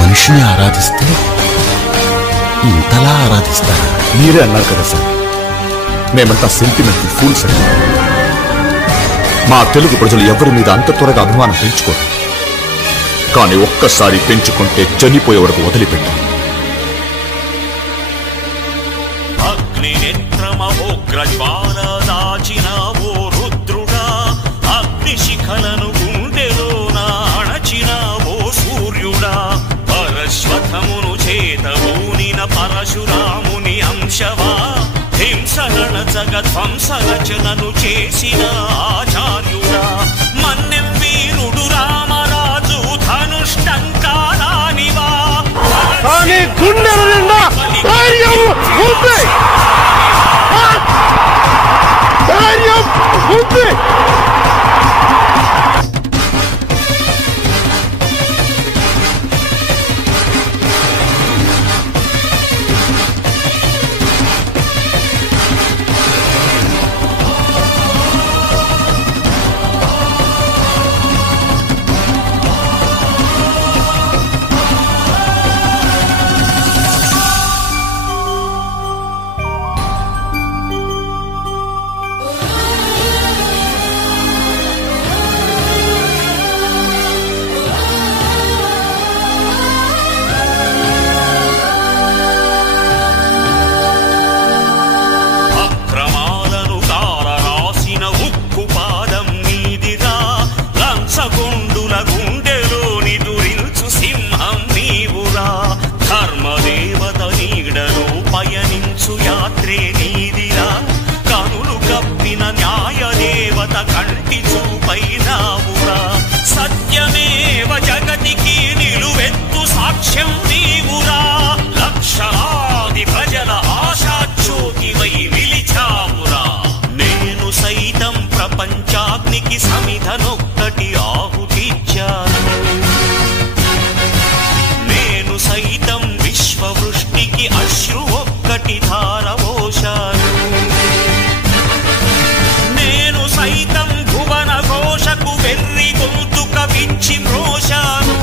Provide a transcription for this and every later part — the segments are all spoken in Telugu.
మనిషిని ఆరాధిస్తే ఇంతలా ఆరాధిస్తారా? మీరే అన్నారు కదా సార్, మేమంతా సెంటిమెంటల్ ఫూల్స్ అని. మా తెలుగు ప్రజలు ఎవరి మీద అంత త్వరగా అభిమానం పెంచుకోరు. కానీ ఒక్కసారి పెంచుకుంటే చనిపోయే వరకు వదిలిపెట్టాం. శిఖలను గుండెలోన అణచినావో సూర్యుడా, పరశ్వతమును చేతబూనిన పరశురాముని అంశవా, హింసగణ జగధ్వంసరచనను చేసిన ఆచార్యుడా, మన్నెం వీరుడు రామరాజు ధనుష్టంకారానివా, గుండెల నిండా ధైర్యం ఉంది. కంటి చూపైనావురా, సత్యమేవ జగతికి నిలువెత్తు సాక్ష్యం నీవురా, లక్షలాది ప్రజల ఆశాజ్యోతివై నిలిచావురా. నేను సైతం ప్రపంచాగ్నికి సమిధనొక్కటి ఆహుతిచ్చాను, నేను సైతం విశ్వవృష్టికి అశ్రు ఒక్కటి ధారవోశాను, నేను సైతం భువన ఘోషకు వెర్రి గొంతుక విచ్చి మ్రోశాను,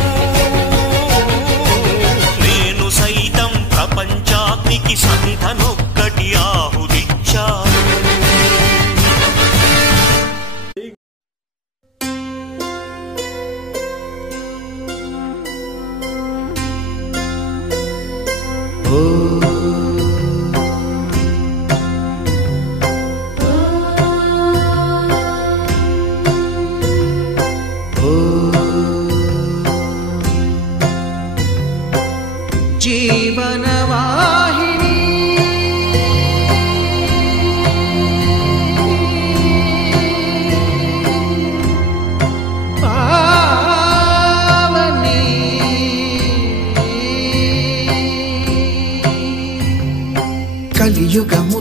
నేను సైతం ప్రపంచాగ్నికి సమిధనొక్కటి ఆహుతిచ్చాను. జీవనవాహిని పావని కలియుగము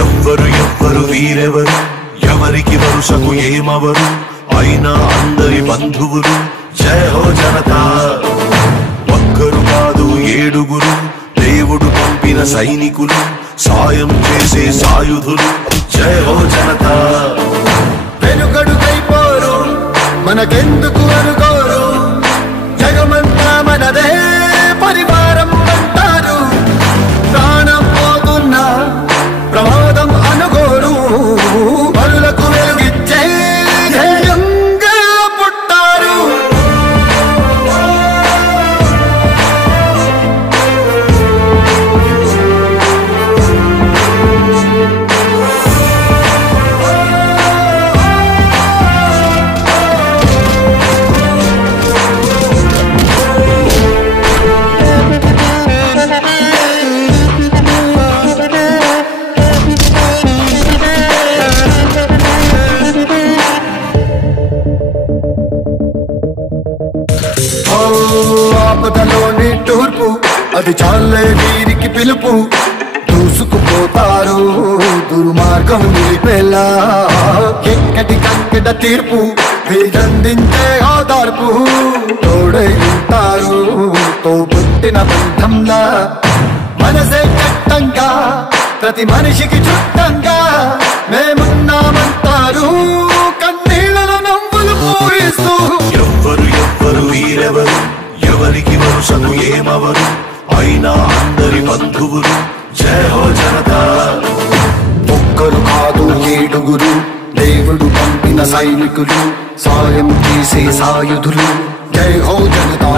ఎవ్వరు వీరెవరు, ఎవరికి వరుసకు ఏమవరు, అయినా అందరి బంధువులు. జయ హో జనతా, ఒక్కరు కాదు ఏడుగురు, దేవుడు పంపిన సైనికులు, సాయం చేసే సాయుధులు. జయ హో జనతా. వెనుకడుకైపోరు మనకెందుకు అనుకోరు, జగమంతా మనదే పరివారం అంటారు, ప్రాణం పోతున్నా ప్రమాదం అనుకోరు, పరులకు వెలుగిచ్చే ధైర్యంగా పుట్టారు. ఆపదలోని తూర్పు అది చాలే వీరికి పిలుపు దూసుకుపోతారు దుర్మార్గం నిలిపేలా ఎక్కడి కక్కడ తీర్పు వీరందించే ఆధార్పు తోడై ఉంటారు తోబుట్టిన బంధంలా మనసే చట్టంగా ప్రతి మనిషికి చుట్టంగా మేమున్నామంటారు కన్నీళ్ళలో నవ్వులు పూరిస్తూ ఎవ్వరు వీరెవరు ఎవరికి వరుసకు ఏమవరు అయినా అందరి బంధువులు జయ హో జనతా ఒక్కరు కాదు ఏడుగురు దేవుడు పంపిన సైనికులు సాయం చేసే సాయుధులు జై హో జనతా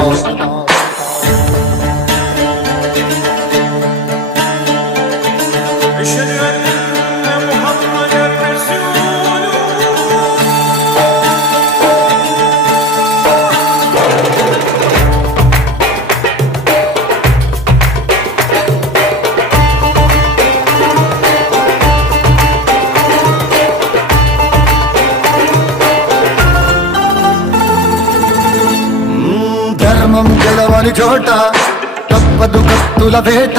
ధర్మం గెలవని చోట తప్పదు కత్తుల వేట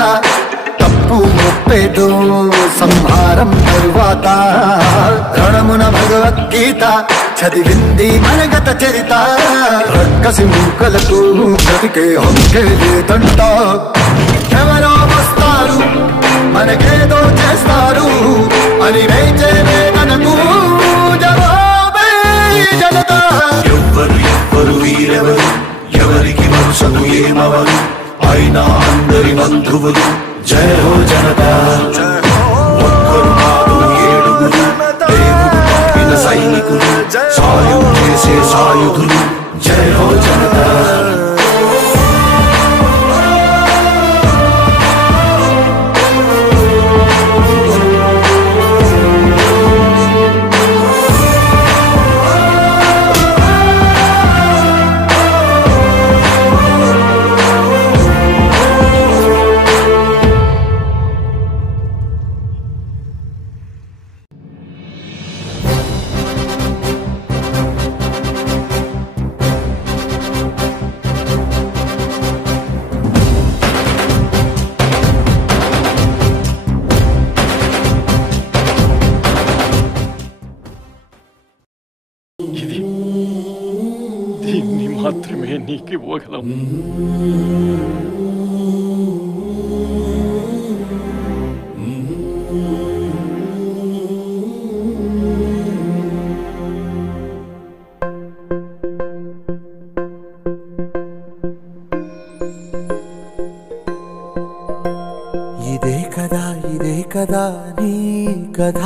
తప్పు మొప్పేదో సంహారం తరువాత రణమున భగవద్గీత చదివింది మనగత చరిత రక్కసి మూకలకు బ్రతికే హక్కే లేదంట ఎవరో వస్తారు మనకేదో చేస్తారు అని వేచే వేదనకు జవాబే జనతా ఎవ్వరు వీరెవరు ఎవరికి వరుసకు ఏమవరు అయినా అందరి బంధువులు జయ హో జనతా ఒక్కరు కాదు ఏడుగురు దేవుడు పంపిన సైనికులు సాయం చేసే సాయుధులు జయ హో జనతా దీన్ని మాత్రమే నీకు ఇవ్వగలం. ఇదే కదా నీ కథ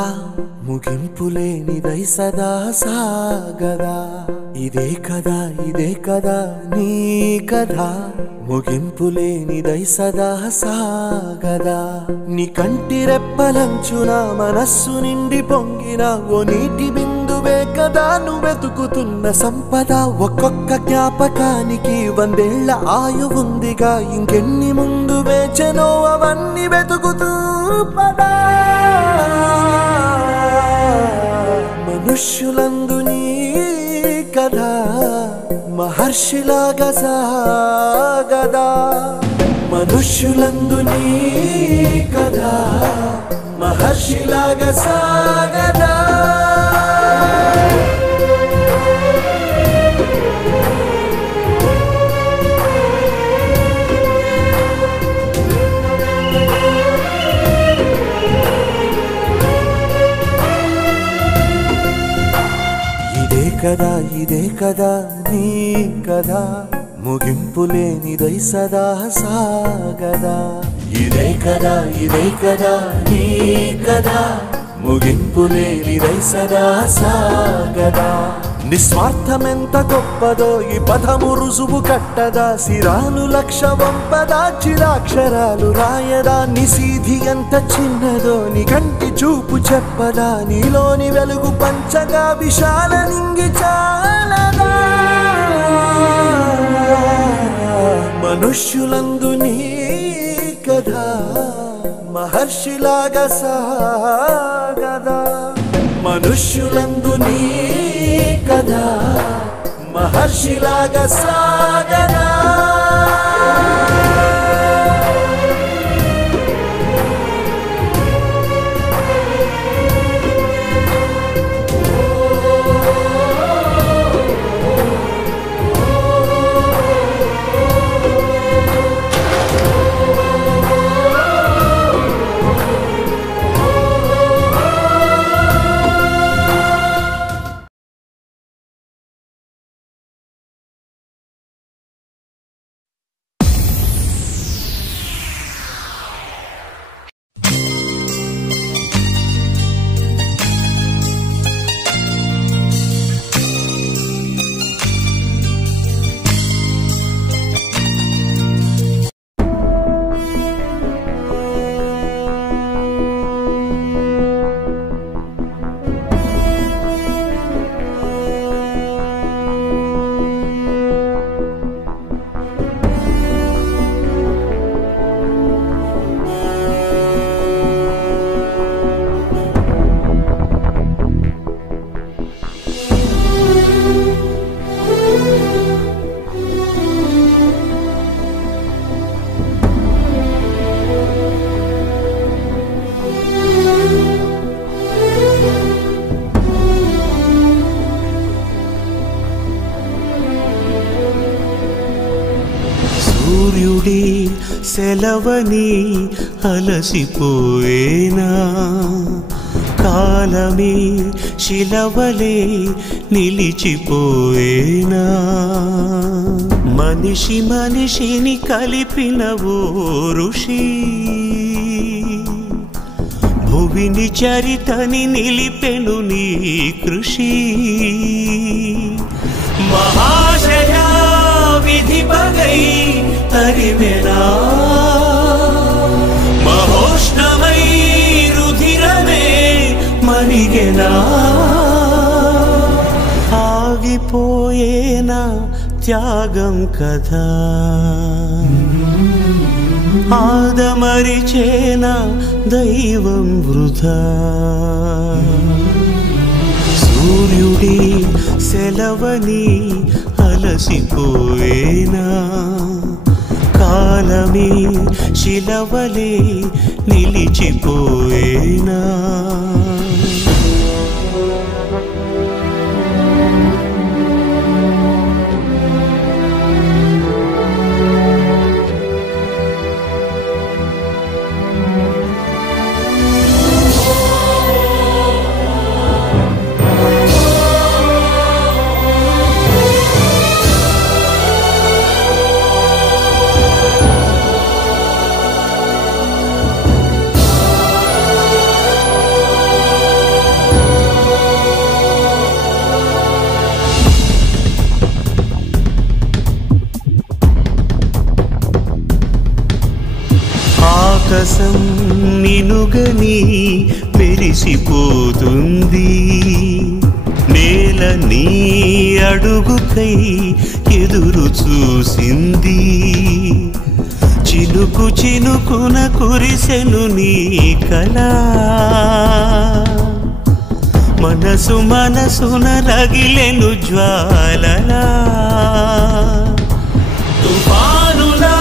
ముగింపులేనిదై సదా సాగదా. ఇదే కదా నీ కథ ముగింపులేనిదై సదా సాగదా. నీ కంటి రెప్పలంచున మనస్సు నిండి పొంగిన ఓ నీటి బిందువే కదా నువ్వెతుకుతున్న సంపద. ఒక్కొక్క జ్ఞాపకానికి 100 ఏళ్ల ఆయువుందిగా, ఇంకెన్ని ముందు వేచనో అవన్నీ వెతుకుతూ పదా. మనుష్యులందు నీ కథ మహర్షిలాగా సాగదా. మనుష్యులందు నీ కథ మహర్షిలాగా సాగదా. ఇదే కదా నీ కథ ముగింపులేనిదై సదా సాగదా. ఇదే కదా నీ కథ ముగింపులేనిదై సదా సాగదా. నిస్వార్థమెంత గొప్పదో ఈ పదము రుజువు కట్టదా. సిరాలు 1,00,000 వంపదా, చిరాక్షరాలు రాయదా. నిశీధి ఎంత చిన్నదో నీ కంటి చూపు చెప్పదా. నీలోని వెలుగు పంచగా విశాల నింగి చాలదా. మనుష్యులందు నీ కథ మహర్షిలాగా సాగదా. మనుష్యులందు నీ కథ మహర్షిలాగా సాగదా. సెలవని అలసిపోయేనా కాలమే శిలవలే నిలిచిపోయేనా మనిషి మనిషిని కలిపిన ఓ ఋషి భువిని చరితని నిలిపెను నీ కృషి మహాశయా విధి పగై తరిమెనా మహోష్ణమై రుధిరమే మరిగెనా ఆగిపోయేనా త్యాగం కదా ఆదమరిచేనా దైవం వృధా సూర్యుడి సెలవని అలసిపోయేనా కాలమే శిలవలే నిలిచిపోయేనా ఆకాశం నినుగని మెరిసిపోతుంది నేల నీ అడుగుకై ఎదురు చూసింది చినుకు చినుకున కురిసెను నీ కళ మనసు మనసున రగిలెను జ్వాలలా తుఫానులా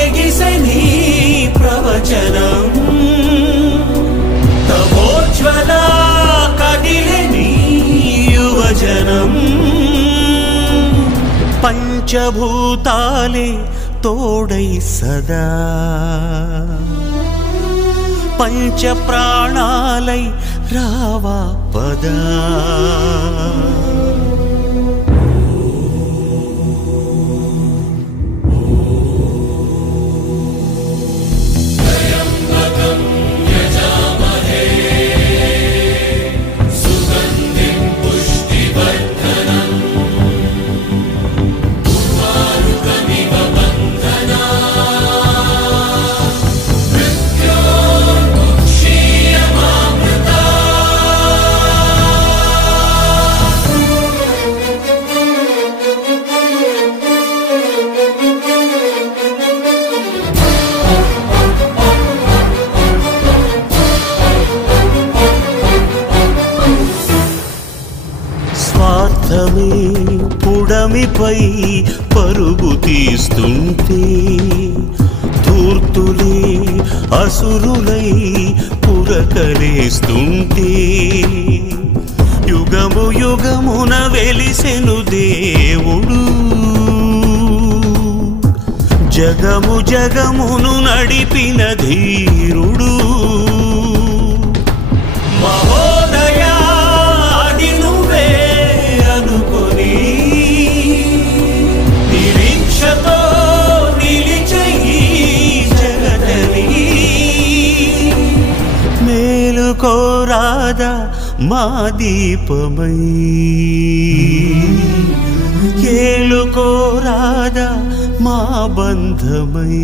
ఎగిసెని ప్రవచనం తమోజ్వల కదిలని యువజనం పంచభూతాలే తోడై సదా పంచ ప్రాణాలై రావా పదా స్వార్థమే పుడమిపై పరుగు తీస్తుంటే ధూర్తులే అసురులై పురకలేస్తుంటే యుగము యుగమున వెలిసెను దేవుడు జగము జగమును నడిపిన ధీరుడు మహోదయా అది నువ్వే అనుకొని నిరీక్షతో నిలిచయి జగదని మేలుకోరాదా మా దీపమై ఏలుకోరాదా మా బంధమై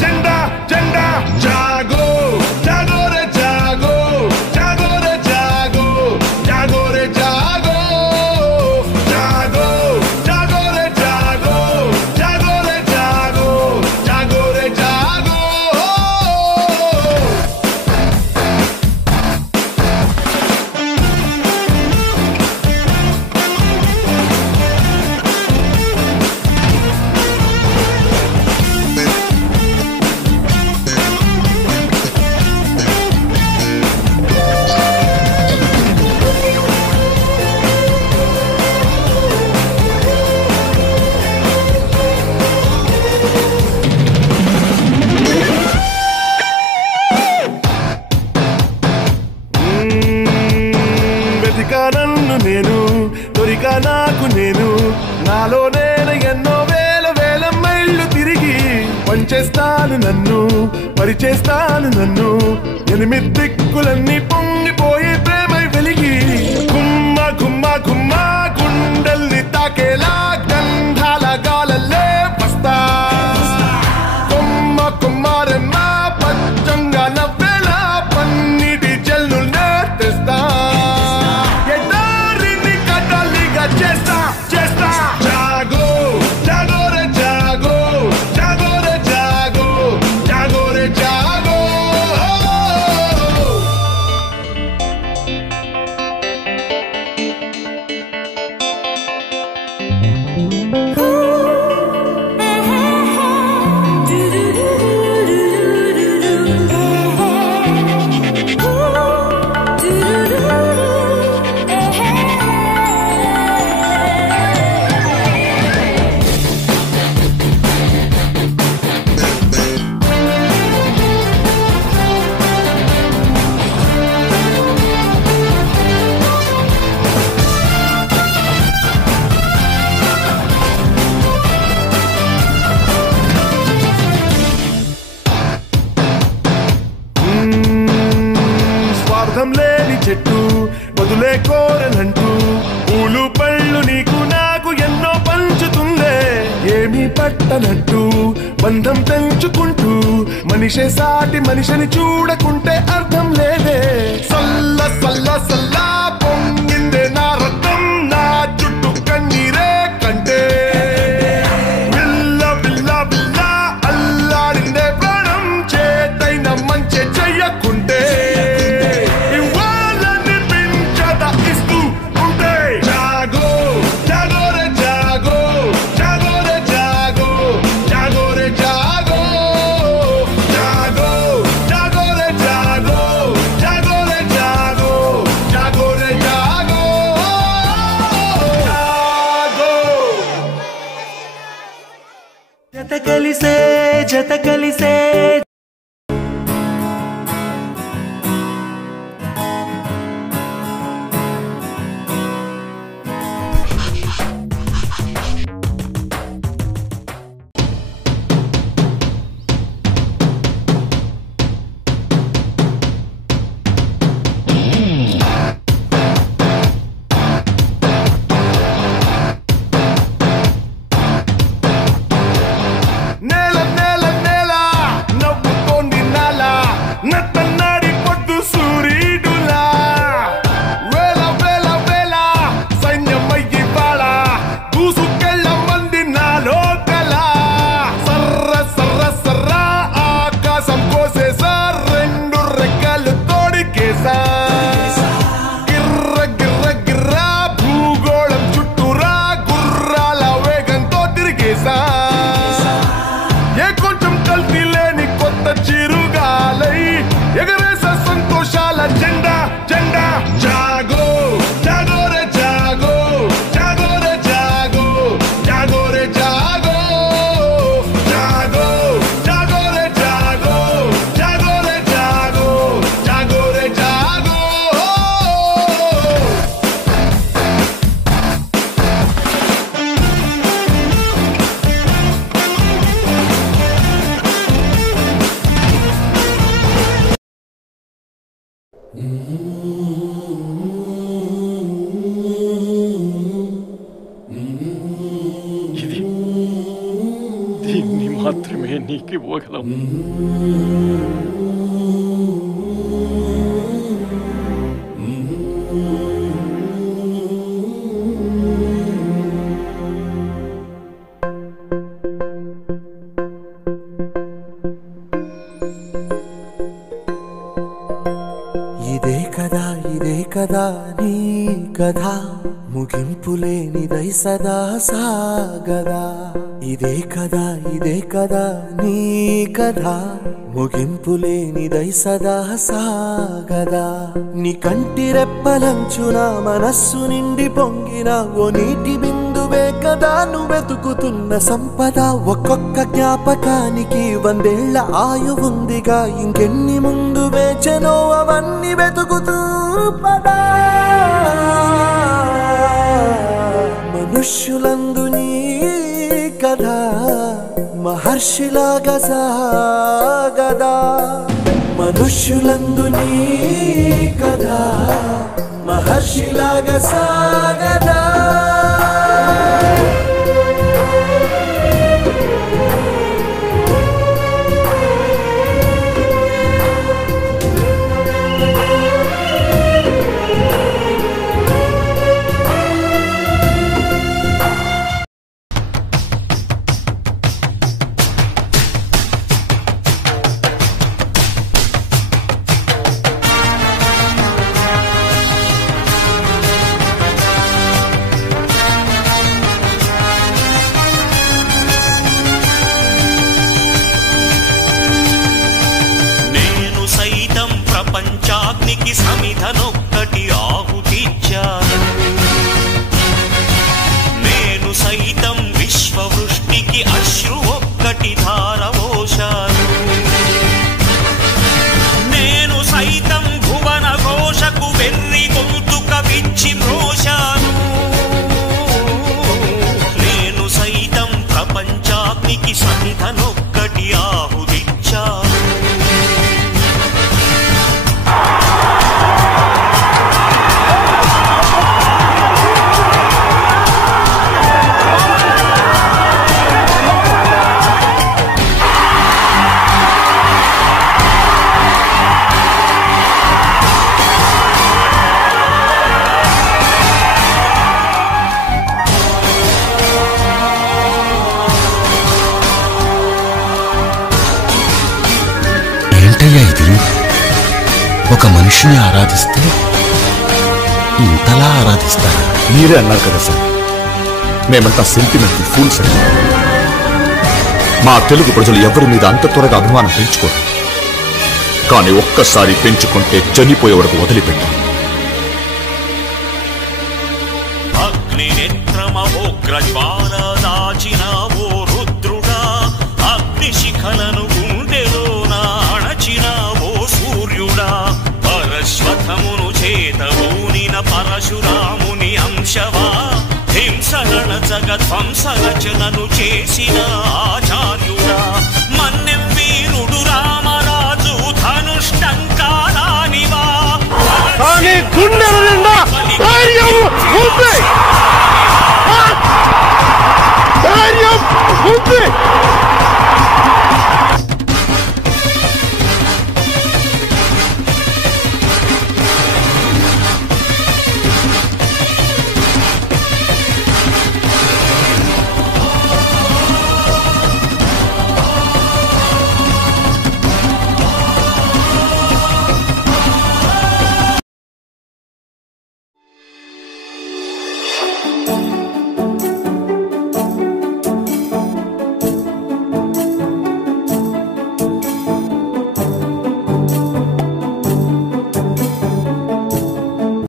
జెండా జెండా జాగో జాగో రే జాగో జాగో రే జాగో జాగో రే జాగో జాగో జాగో రే జాగో జాగో రే జాగో జాగో రే జాగో నన్ను నేను దొరికా నాకు నేను నాలో నేను ఎన్నో వేల వేల మైళ్ళు తిరిగి పంచేస్తాను నన్ను పరిచేస్తాను నన్ను ఎనిమిది దిక్కులన్నీ పొంగిపోయే ప్రేమై వెలిగి గుమ్మ గుమ్మ గుమ్మ గుండెల్ని తాకేలా గంధాల గాలల్లే వస్తా కొమ్మ కొమ్మారెమ్మ పచ్చంగా నవ్వేలా పన్నీటి జల్లుల్నే తెస్తా చేస్తా చేస్తా జాగో జాగో రే జాగో జాగో రే జాగో జాగో రే జాగో స్వార్థం లేని చెట్టు వదులే కోరనంటూ పూలు పళ్ళు నీకు నాకు ఎన్నో పంచుతుందే ఏమీ పట్టనట్టు బంధం పెంచుకుంటూ మనిషే సాటి మనిషిని చూడకుంటే అర్థం లేదే సల్ల సల్ల సల్ల పొంగిందే నా రక్తం నా చుట్టూ కన్నీరే కంటే బిల్ల బిల్ల బిల్ల అల్లాడిందే ప్రాణం చేతైన మంచి చెయ్యకుంటే జత కలిసే నేల నేల నేల నవ్వు మాత్రమే నీకు ఇవ్వగలం. ఇదే కదా నీ కథ ముగింపులేనిదై సదా సాగదా. ఇదే కదా నీ కథ ముగింపులేనిదై సదా సాగదా. నీ కంటి రెప్పలంచున మనస్సు నిండి పొంగిన ఓ నీటి బిందువే కదా నువ్వెతుకుతున్న సంపద. ఒక్కొక్క జ్ఞాపకానికి 100 ఏళ్ల ఆయువుందిగా, ఇంకెన్ని ముందు వేచనో అవన్నీ వెతుకుతూ పదా. మనుష్యులందు నీ కథ మహర్షిలాగా సాగదా. మనుష్యులందు నీ కథ మహర్షిలాగా సాగదా. ప్రపంచాగ్నికి సమిధనొక్కటి ఆహుతిచ్చాను. నేను సైతం విశ్వవృష్టికి అశ్రు ఒక్కటి ధారవోశాను. నేను సైతం భువన ఘోషకు వెర్రి గొంతుక విచ్చి మ్రోశాను. నేను సైతం ప్రపంచాగ్నికి సమిధనొక్కటి ఆహుతిచ్చాను. ఇది ఒక మనిషిని ఆరాధిస్తే ఇంతలా ఆరాధిస్తారు. మీరే అన్నారు కదా సార్, మేమంతా సెంటిమెంటల్ ఫూల్స్ అని. మా తెలుగు ప్రజలు ఎవరి మీద అంత త్వరగా అభిమానం పెంచుకోరు. కానీ ఒక్కసారి పెంచుకుంటే చనిపోయే వరకు వదిలిపెట్టాం. అగ్ని నేత్రమోగ్రజ్వాల దాచిన ఓ రుద్రుడా, అగ్ని శిఖలను గుండెలోన అణచిన ఓ సూర్యుడా, పరశ్వథమును చేతబూనిన పరశురాముని అంశవా, హింసగణ జగధ్వంస రచనను చేసిన ఆచార్యుడా, మన్నెం వీరుడు రామరాజు ధనుష్టంకారానివా. గుండెల నిండా